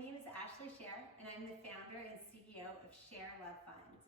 name is Ashley Share, and I'm the founder and CEO of ShareLove.Fund.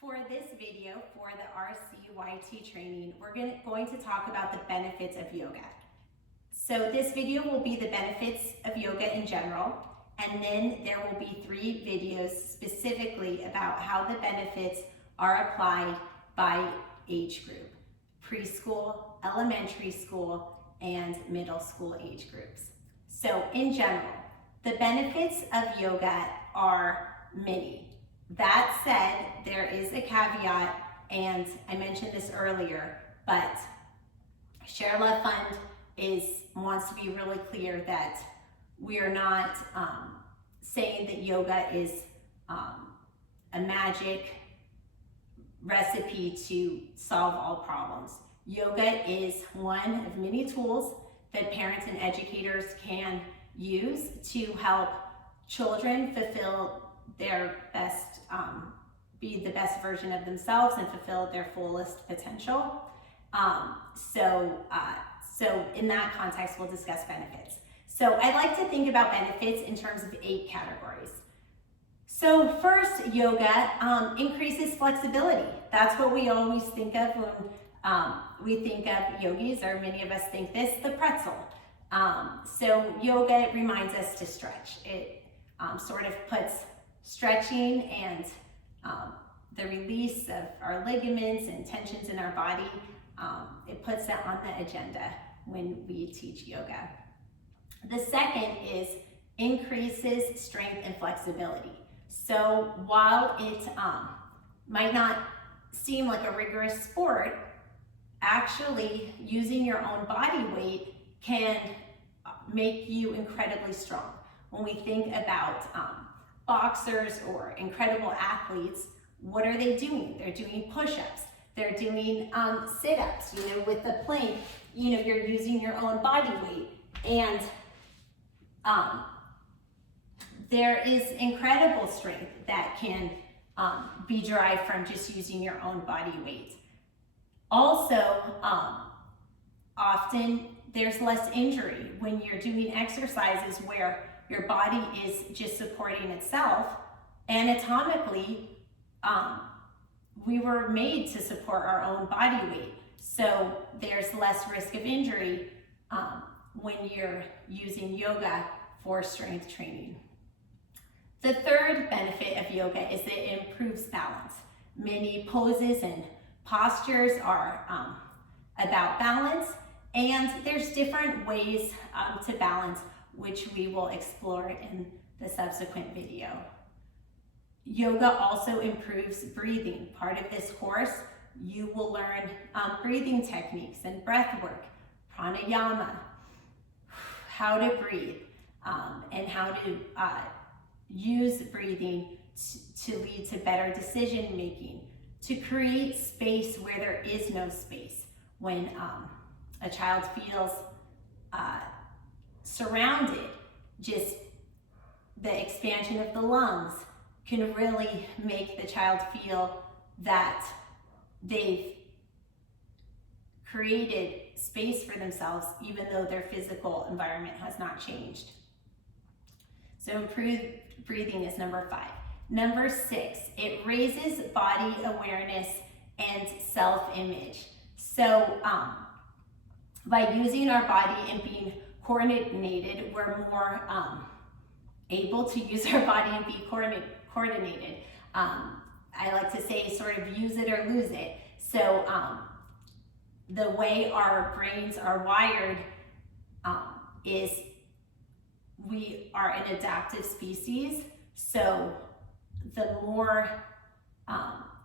For this video, for the RCYT training, we're going to talk about the benefits of yoga. So this video will be the benefits of yoga in general, and then there will be 3 videos specifically about how the benefits are applied by age group: preschool, elementary school, and middle school age groups. So in general, the benefits of yoga are many. That said, there is a caveat, and I mentioned this earlier, but ShareLove.Fund wants to be really clear that we are not saying that yoga is a magic recipe to solve all problems. Yoga is one of many tools that parents and educators can use to help children fulfill their best, be the best version of themselves and fulfill their fullest potential. So in that context, we'll discuss benefits. So I like to think about benefits in terms of 8 categories. So first, yoga increases flexibility. That's what we always think of when we think of yogis, or many of us think this, the pretzel. So yoga reminds us to stretch. It sort of puts stretching and the release of our ligaments and tensions in our body, it puts that on the agenda when we teach yoga. The second is increases strength and flexibility. So while it might not seem like a rigorous sport, actually using your own body weight can make you incredibly strong. When we think about boxers or incredible athletes, what are they doing? They're doing push-ups, they're doing sit-ups, with the plank, you're using your own body weight. And there is incredible strength that can be derived from just using your own body weight. Also, often there's less injury when you're doing exercises where your body is just supporting itself. Anatomically, we were made to support our own body weight. So there's less risk of injury when you're using yoga for strength training. The third benefit of yoga is that it improves balance. Many poses and postures are about balance, and there's different ways to balance, which we will explore in the subsequent video. Yoga also improves breathing. Part of this course, you will learn breathing techniques and breath work, pranayama, how to breathe, and how to use breathing to lead to better decision making, to create space where there is no space. When a child feels surrounded, just the expansion of the lungs can really make the child feel that they've created space for themselves, even though their physical environment has not changed. So improved breathing is number 5. Number 6, it raises body awareness and self-image. So by using our body and being coordinated, we're more able to use our body and be coordinated. I like to say sort of use it or lose it. So the way our brains are wired is we are an adaptive species. So the more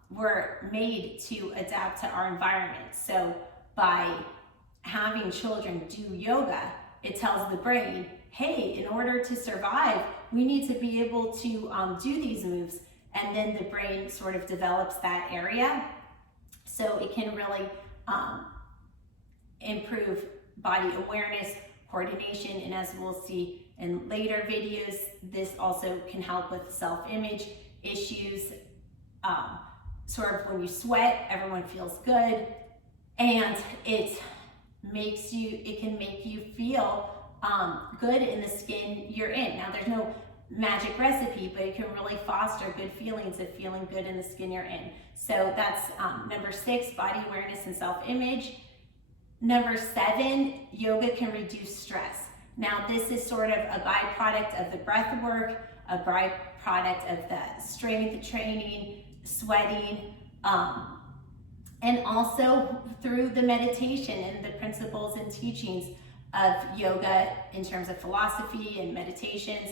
we're made to adapt to our environment. So by having children do yoga, it tells the brain, hey, in order to survive, we need to be able to do these moves. And then the brain sort of develops that area. So it can really improve body awareness, coordination, and as we'll see in later videos, this also can help with self-image issues. Sort of when you sweat, everyone feels good, and it can make you feel good in the skin you're in. Now, there's no magic recipe, but it can really foster good feelings of feeling good in the skin you're in. So that's number 6, body awareness and self-image. Number 7, yoga can reduce stress. Now this is sort of a byproduct of the breath work, a byproduct of the strength training, sweating, and also through the meditation and the principles and teachings of yoga in terms of philosophy and meditations,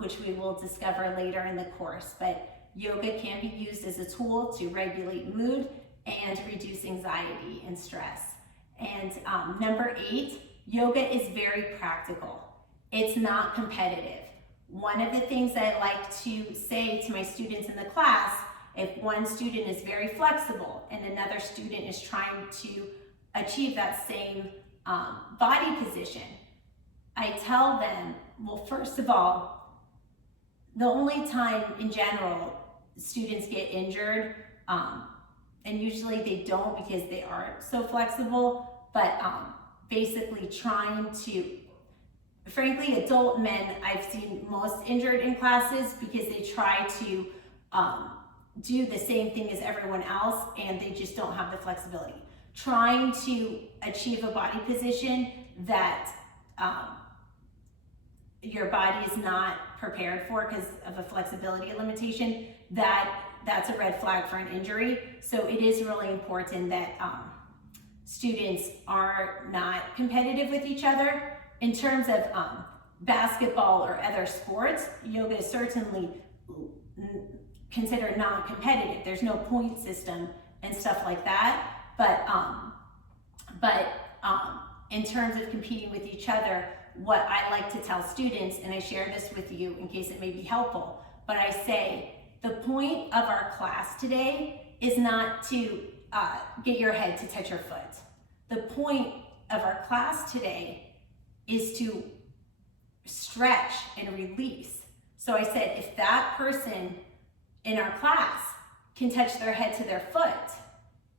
which we will discover later in the course. But yoga can be used as a tool to regulate mood and reduce anxiety and stress. And number 8, yoga is very practical. It's not competitive. One of the things I like to say to my students in the class, if one student is very flexible and another student is trying to achieve that same body position, I tell them, well, first of all, the only time in general students get injured, and usually they don't because they aren't so flexible, but basically trying to, frankly, adult men I've seen most injured in classes because they try to do the same thing as everyone else and they just don't have the flexibility. Trying to achieve a body position that your body is not prepared for because of a flexibility limitation, that's a red flag for an injury. So it is really important that students are not competitive with each other. In terms of basketball or other sports, yoga is certainly considered non-competitive. There's no point system and stuff like that. But in terms of competing with each other, what I like to tell students, and I share this with you in case it may be helpful, but I say the point of our class today is not to get your head to touch your foot. The point of our class today is to stretch and release. So I said, if that person in our class can touch their head to their foot,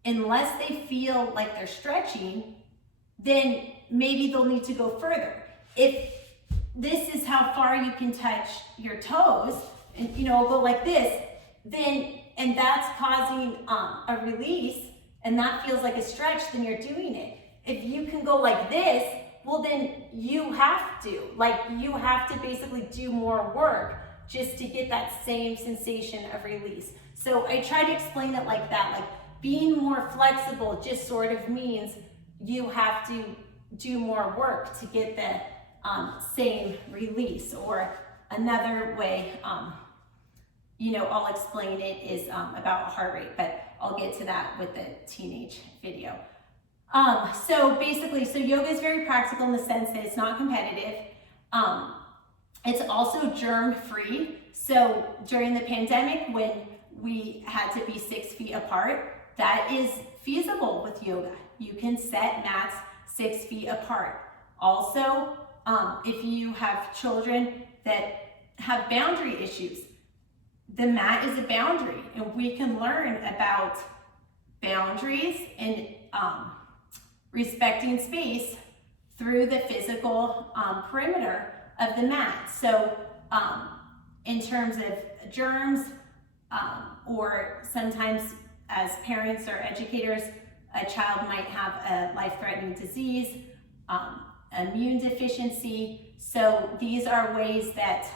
unless they feel like they're stretching, then maybe they'll need to go further. If this is how far you can touch your toes, and go like this, then, and that's causing a release, and that feels like a stretch, then you're doing it. If you can go like this, well then you have to basically do more work just to get that same sensation of release. So I try to explain it like that, like being more flexible just sort of means you have to do more work to get the same release. Or another way, I'll explain it is about heart rate, but I'll get to that with the teenage video. So yoga is very practical in the sense that it's not competitive. It's also germ-free. So during the pandemic, when we had to be 6 feet apart, that is feasible with yoga. You can set mats 6 feet apart. Also, if you have children that have boundary issues, the mat is a boundary, and we can learn about boundaries and respecting space through the physical perimeter of the mat. So in terms of germs, or sometimes as parents or educators, a child might have a life-threatening disease, immune deficiency. So these are ways that,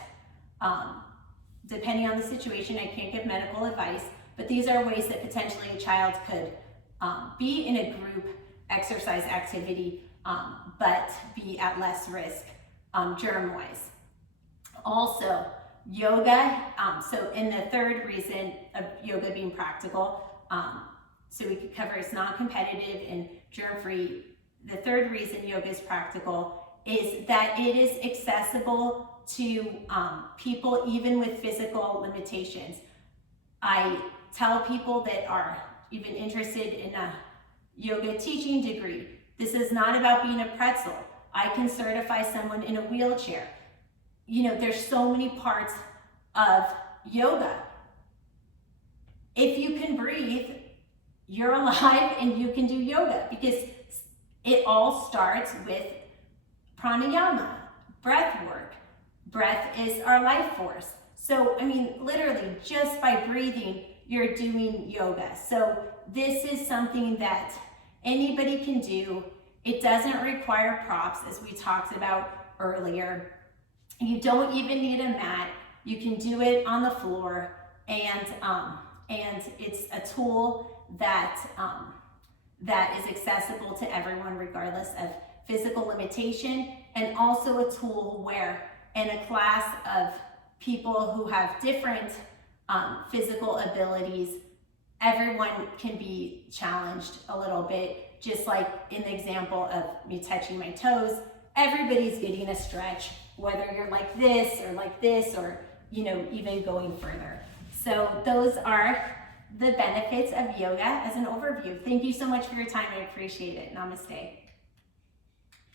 depending on the situation, I can't give medical advice, but these are ways that potentially a child could be in a group exercise activity, but be at less risk germ-wise. Also, yoga, so in the third reason of yoga being practical, so we could cover it's non-competitive and germ-free. The third reason yoga is practical is that it is accessible to people even with physical limitations. I tell people that are even interested in a yoga teaching degree, this is not about being a pretzel. I can certify someone in a wheelchair. There's so many parts of yoga. If you can breathe, you're alive and you can do yoga, because it all starts with pranayama, breath work, breath is our life force. So, I mean, literally just by breathing, you're doing yoga. So this is something that anybody can do. It doesn't require props, as we talked about earlier. You don't even need a mat. You can do it on the floor, and it's a tool that that is accessible to everyone regardless of physical limitation, and also a tool where in a class of people who have different physical abilities, everyone can be challenged a little bit, just like in the example of me touching my toes. Everybody's getting a stretch, whether you're like this, or even going further. So those are the benefits of yoga as an overview. Thank you so much for your time. I appreciate it. Namaste.